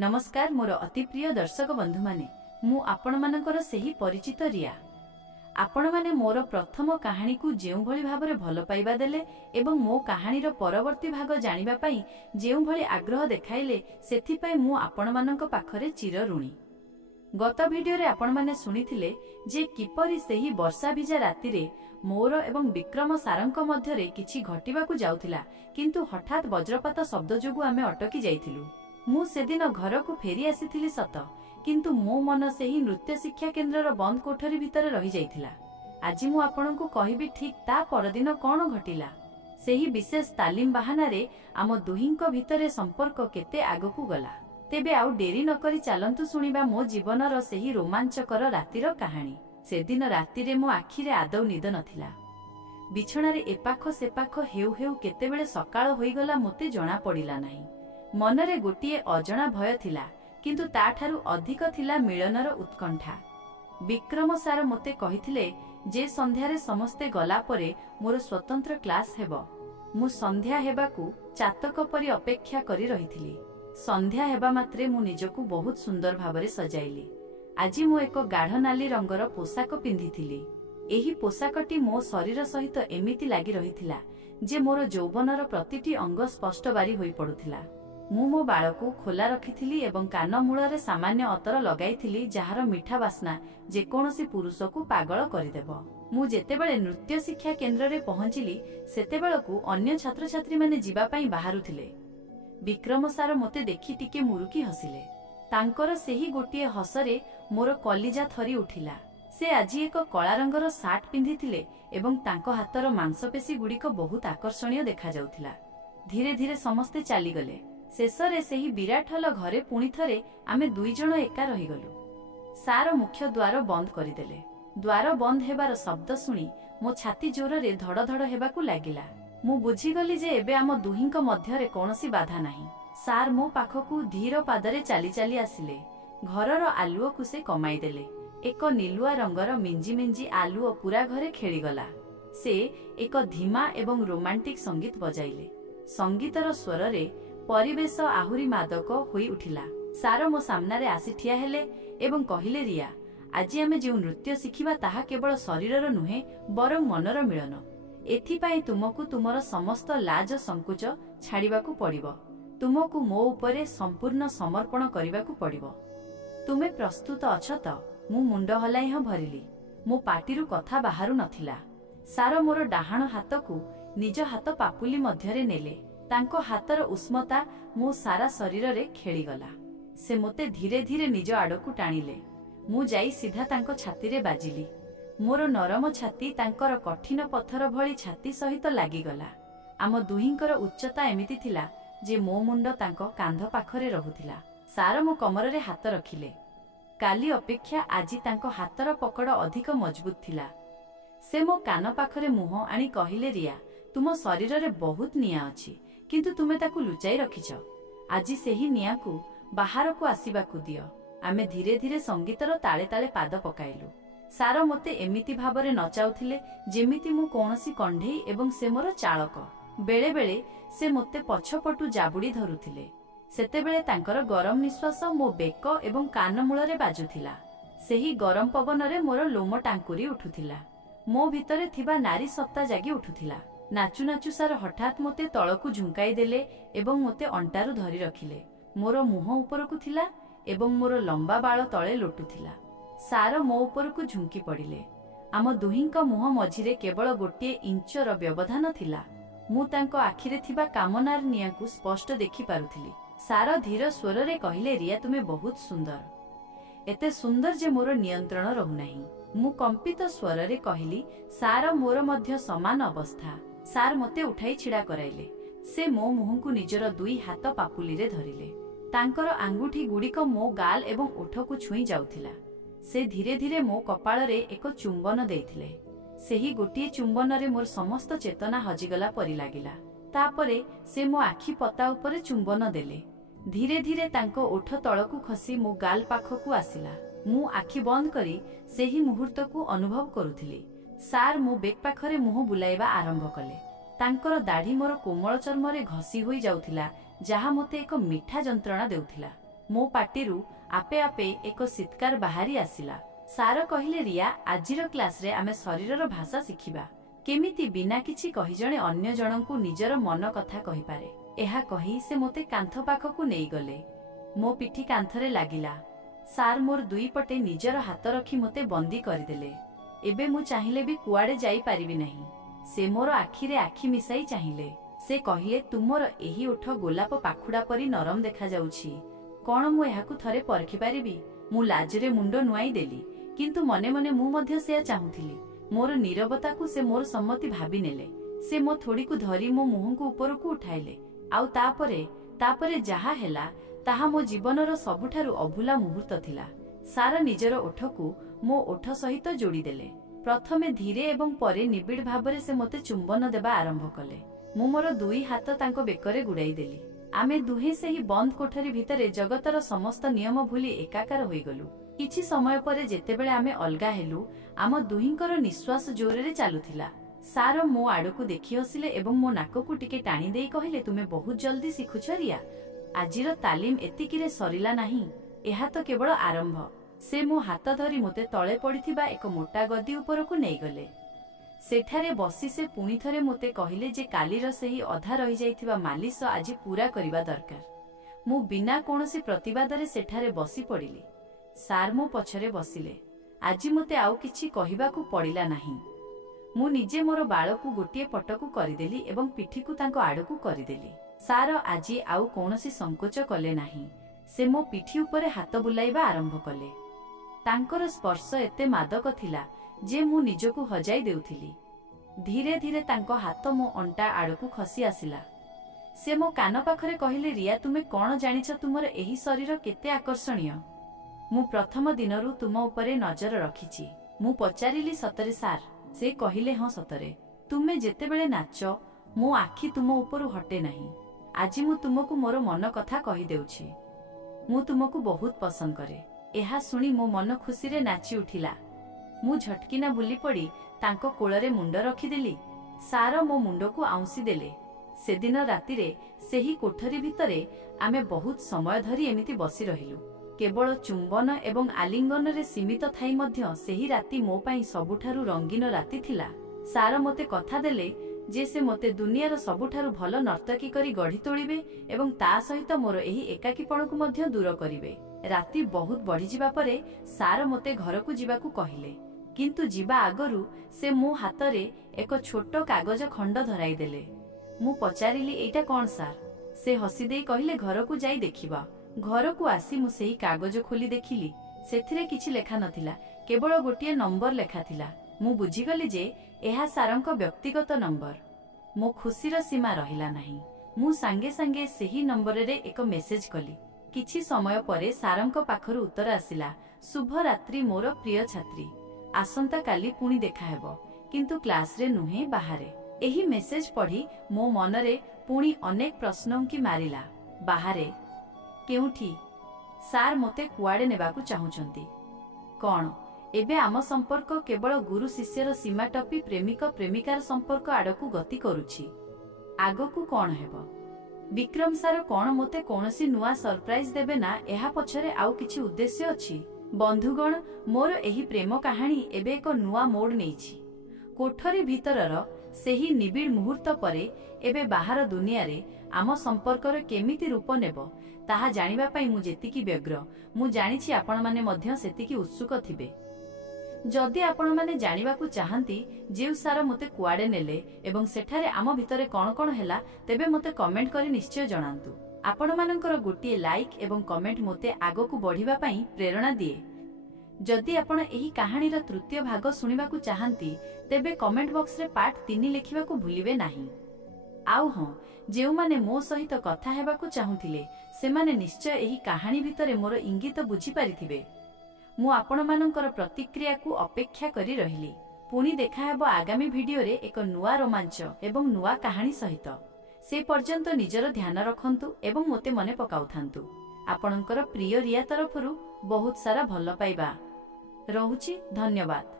नमस्कार मोर अति प्रिय दर्शक बंधु माने मु आपण मानकर सेही परिचित रिया। आपण माने मोर प्रथम कहानी को जेउ भली भाबरे भल पाइबा देले एवं मो कहानीर परवर्ती भाग जानिबा पई जेउ भली आग्रह देखाइले सेथि पई मु आपण मानक पाखरे चिर ऋणी। गत वीडियो रे आपण माने सुनिथिले जे किपरि सेही वर्षा भिजा राति रे मोर एवं विक्रम सारंक मध्यरे किछि घटिबाकू जाउथिला, किंतु हठात वज्रपात शब्द जोगु आमे अटकी जाइथिलु। मु सेदिन घर को फेरी आसीथिली सत, किंतु मो मन सेही नृत्य शिक्षा केन्द्रर बंद कोठरी भितर रही जाइथिला। आज मु आपनकु कहिबी ठीक ता परदिन कोन घटिला। सेही विशेष तालीम बहाना रे आम दुहिंक भितरे संपर्क केते आगकू गला। तेबे आउ डेरी नकरी चालंतु सुनिबा मो जीवनर सेही रोमांचकर रातिर कहानी। सेदिन राति रे मो आखिरे आदौ निद नथिला। बिछणारे एपाख सेपाख हेउ हेउ केतेबेले सकाळ होईगला मोते जणा पडिला नाही। मनरे गोटिए अजणा भय थिला, किंतु ताठारु अधिक थिला मिलनर उत्कंठा। विक्रम सार मोते कहिथिले जे संध्यारे समस्ते गला परे मोर स्वतंत्र क्लास हेबो। मु संध्या हेबाकू चातक परी अपेक्षा करी रहिथिली। संध्या हेबा मात्रे मु निजकू बहुत सुंदर भाबरे सजाइली। आज मु एक गाढ़ नाली रंगर पोशाक पिंधिथिली। एही पोशाकटी मो शरीर सहित एमिति लागि रहिथिला जे मोर यौवनर प्रतिटी अंग स्पष्ट बारी होई पडुथिला। मु मो बाळकू खोला रखिथिली एवं कान मूଳରେ सामान्य अतर लगाइथिली, जहार मिठा बास्ना जेकोसी पुरुषकू पागल करिदेब। मु जेतेबेले नृत्य शिक्षा केन्द्र रे पहुंचिली सेतेबेलकू अन्य छात्र छात्री माने जिबा पई बाहारुथिले। विक्रम सार मोते देखि टिके मुरुकी हसिले। तांकर सेही गोटिए हसरे मोर कलिजा थरी उठिला। से आज एक कला रंगर सार्ट पिंधिथिले एवं तांको हातर मांसपेशी गुड़िक बहुत आकर्षणीय देखा जाउथिला। धीरे धीरे समस्ते चली गले। शेषरे सेही विराट हल घरे पुणी थरे आमे दुई जण एका रहीगलु। सार मुख्य द्वार बंद करिदेले। द्वार बंद हेबार शब्द सुनी मो छाती जोर रे धड़ धड़ हेबाकू लागिला। मु बुझीगली जे एबे आम दुहिंक मध्यरे कोनोसी बाधा नाही। सार मो पाखकू धीर पादरे चली चली आसिले। घरर आलुओ को से कमाई देले। एक नीलुआ रंगर मिंजी मिंजी आलुओ पूरा घरे खेलीगला। से एक धीमा एवं रोमांटिक संगीत बजाइले। संगीतर स्वर रे परिवेश आहुरी मादक होई उठिला। सार मो सामनारे आसी ठिया हेले एवं कहिले, रिया, आज आमे जे नृत्य शिखिबा ताहा केवल शरीरर नुहे बरं मनर मिलन। एथिपाई तुमकू तुमर समस्त लाज संकुच छाड़िबाकू पड़िबो। तुमकू मो उपरे संपूर्ण समर्पण करिबाकू पड़िबो। तुमे प्रस्तुत अछ त? मु मुंड हलाई भरिली। मो पाटिरु कथा बाहारु नथिला। सार मोर डाहाण हातकू निज हाथ पापुली मध्यरे नेले। तांको हातर उष्मता मो सारा शरीर रे खेलीगला। से मोते धीरे धीरे निज आड़कू टाणिले। मु जाई सीधा तांको छाती रे बाजिली। मोर नरम छाती तांकर कठिन पत्थर भली छाती सहित लागिगला। आम दुहिंकर उच्चता एमिति थिला जे मो मुंड तांको कांध पाखरे रहुथिला। सार मो कमर रे हाथ रखिले। काली अपेक्षा आज तांको हातर पकड़ अधिक मजबूत थिला। से मो कान पाखरे मुह आनी कहिले, रिया, तुम शरीर रे बहुत निया अछि, किंतु तुमे ताकू लुचाई रखिछ। आज सेही निया को बाहर को आसीबाकू दियो। आमे धीरे धीरे संगीतर ताले ताले पाद पकाइलु। सार मोते एमिति भाबरे नचाउथिले जेमिति मु कोनोसी कंढेई एवं से मोर चालक। बेले बेले से मोते पछपटू जाबुड़ी धरुथिले। सेतेबेले तांकर गरम निश्वास मो बेक एवं कान मूଳରେ बाजुथिला। सेही गरम पवन रे मोर लोम टांकुरी उठुथिला। मो भितरे थिबा नारी सत्ता जागी उठुथिला। नाचु नाचु सार हठात मोते तळकू झुंकाई देले एवं मोते अंटारू धरी रखिले। मोर मुह उपरकू थिला एवं मोर लंबा बाळ तळे लोटुथिला। सार मो उपरकू झुंकी पड़िले। आम दुहिंक मुह मझिरे केवल गोटे इंचर व्यवधान थिला। मु तांको आखिरे थिबा कामनार नियाकू स्पष्ट देखि पारुथिली। सार धीर स्वर रे कहिले, रिया, तुमे बहुत सुंदर। एते सुंदर जे मोर नियंत्रण रहु नाही। मु कंपित स्वर रे कहिली, सार मोर मध्य समान अवस्था। सार मते उठाई छिड़ा कराइले। से मो मुहंकू निजर दुई हाथ पापुली रे धरिले। तांकर आंगुठी गुड़िक मो गाल एवं ओठकू छुई जाउथिला। से धीरे धीरे मो कपाल रे एक चुंबन देइथिले। सेही गोटिए चुंबन रे मोर समस्त चेतना हजिगला परि लागिला। तापरे से मो आखि पता उपरे चुंबन देले। धीरे धीरे तांको ओठ तळकू खसी मो गाल पाखकू आसिला। मु आखि बंद करी सेही मुहूर्त को अनुभव करुथिली। सार मो बेक पाखरे मुह बुलाइबा आरंभ कले। तांकर दाढ़ी मोर कोमल चर्म रे घसी होई जाउथिला, जहा मते एक मिठा जंत्रणा देउथिला। मो पाटिरु आपे आपे एक चित्कार बाहरी आसिला। सार कहिले रिया आजिर क्लास रे आमे शरीरर भाषा शिखिबा केमिति बिना किछि कहि जणे अन्य जनंकु निजर मन कथा कहि पारे। एहा कहि से मोते कांथ पाखकु नेई गले। मो पिठी कांथरे लागिला। सार मोर दुई पटे निजर हाथ रखी मोते बंदी करदेले। एबे मु चाहिले भी कुआडे जाई पारिबि नहीं। से मोर आखिरे आखि मिसाई चाहिले। से कहिले तुमर एही ओठ गोलाप पाखुडा परी नरम देखा जाउछि। कोन मु एहाकु थरे परखि पारिबि? मु लाजरे मुंडो नुआई देली, किंतु मने मने मु मध्य से चाहुथिली। मोर नीरवता को से मोर सम्मति भाबी नेले। से मो थोड़ी को धरी मो मुहं को ऊपर को उठाइले। आउ तापरे जहा हेला ताहा मो जीवनर सबुठारु अभुला मुहूर्त थिला। सारा निजर ओठ को मो ओठ सहित जोड़ी देले। प्रथमे धीरे एवं परे निबिड़ भाबरे से मते चुंबन देबा आरंभ कले। मु मोर दुई हाथ तांको बेकरे गुड़ाई देली। आमे दुहे सेही बंद कोठरी भितरे जगतर समस्त नियम भूली एकाकार होई गलु। किछि समय परे जेतेबेले आमे अलगा हेलु, आम दुहिंकर निश्वास जोरे चालुथिला। सार मो आड़कू देखि हसिले एवं मो नाककू टिके टाणी देई कहिले, तुमे बहुत जल्दी शिखुछ रिया। आजिर तालीम एतिकिरे सरिला नाही, एहा तो केवल आरंभ। से मो हाथ धरी मोते तळे पड़िथिबा एक मोटा गद्दी उपरकू नेई गले। सेठारे बसी से पुणी थरे मोते कहिले जे कालीर सेही अधा रही जाइथिबा मालिश आज पूरा करिबा दरकार। मु बिना कोनोसी प्रतिवादरे सेठारे बसी पड़िली। सार मो पछरे बसिले। आज मते आउ किछि कहिबाकू पड़िला नाही। मु निजे मोर बाळकू गोटिए पटकू करिदेली एवं पिठीकू तांको आड़कू करिदेली। सार आज आउ कोनोसी संकोच कले नाही। से मो पिठी उपरे हाथ बुलाइबा आरंभ कले। तांकर स्पर्श एते मादक थिला जे मु निजकू हजाई देउथिली। धीरे धीरे तांको हाथ मो अंटा आड़कू खसी आसिला। से मो कान पाखरे कहिले, रिया तुमे कोन जानिछ तुमर एही शरीर केते आकर्षणीय। मु प्रथम दिनरु तुम उपरे नजर रखिछि। मु पचारिली, सतरे सार? से कहिले, हाँ सतरे। तुमे जेतेबेले नाच मो आखि तुम उपरु हटे नाही। आज मु तुमको मोर मन कथा कहि देउछि। मु तुमको बहुत पसंद करे। एहा सुनी मो मन खुशी रे नाची उठिला। मु झटकिना बुली पड़ी तांको कोलरे मुंड रखिदेली। सार मो मुंड को आउंसी देले। से दिन राति रे सेही कोठरी भितरे आमे बहुत समय धरी एमिति बसी रहिलु। केवल चुंबन एवं आलिंगन रे सीमित थाई मध्य सेही राति मो पाई सबुठारु रंगीन राति थिला। सार मते कथा देले जे से मते दुनियार सबुठारु भल नर्तकी करी गढ़ी तोड़िबे एवं ता सहित मोर एही एकाकीपण को मध्य दूर करिवे। राति बहुत बढ़ी जिबा परे सार मते घर को जिबाकू कहिले, किंतु जिबा आगरु से मो हातरे एक छोट कागज खंड धराई देले। मु पचारिली, एटा कोन सार? से हसी देई कहिले, घर को जाई देखिबा। घर को आसी मु सेही कागज खोली देखिली। सेथिरे किछि लेखा नथिला, केवल गोटिए नंबर लेखा थिला। मु बुझीगली जे एहा सारंक व्यक्तिगत नंबर। मो खुशीर सीमा रहिला नाही। मु सांगे सांगे सेही नंबर रे एक मेसेज कली। किछि समय परे सारंक पाखरु उत्तर आसिला, शुभ रात्रि मोर प्रिय छात्री। आसंता काली पुणी देखा हेबो, किंतु क्लास रे नुहे बाहरे। एही मेसेज पढ़ी मो मनरे पुणी अनेक प्रश्नों की मारिला। बाहरे केउठी? सार मते कुआडे नेबाकू चाहुचंती? कोन एबे आम संपर्क केवल गुरु शिष्यर सीमा टपी प्रेमिक प्रेमिकार संपर्क आड़कू गति करुछि। आगकू कोन हेबो? विक्रम सार कोन मते कोनोसी नुआ सरप्राइज देबे ना? एहा पछरे आउ किछि उद्देश्य अछि? बंधुगण, मोर एही प्रेम कहानी एबे एक नुआ मोड़ नेइछि। कोठरी भितरर सेही निबिड़ मुहूर्त परे एबे बाहर दुनिया रे आम संपर्कर केमिति रूप नेबो ताहा जानिबा पई मु जेतिकी व्यग्र, मु जानिछि आपण माने मध्य सेतिकी उत्सुक थिबे। जदि आपण माने जानिबाकू चाहंती जेउ सार मते कुआडे नेले एवं सेठारे आम भितरे कोन कोन हेला, तेबे मते कमेंट करी निश्चय जणांतु। आपण मानकर गोटिए लाइक एवं कमेंट मते आगकू बढ़िबा पई प्रेरणा दिए। जदि आपण एही कहानीर तृतीय भाग सुनिबाकू चाहंती, तेबे कमेंट बॉक्स रे पार्ट 3 लिखिबाकू भूलिबे नाही। आउ हाँ, जेउ माने मो सहित कथा हेबाकू चाहुथिले सेमाने निश्चय एही कहानी भितरे मोर इंगित बुझी पारिथिबे। मु आपण मानकर प्रतिक्रिया को अपेक्षा करी रहिली। पुणी देखा हेबो आगामी वीडियो रे एक नुआ रोमांच एवं नुआ कहानी सहित। से पर्यंत निजर ध्यान रखंतु एवं मोते मने पकाउथांतु। आपणकर प्रिय रिया तरफरु बहुत सारा भल पाइबा रहुछि। धन्यवाद।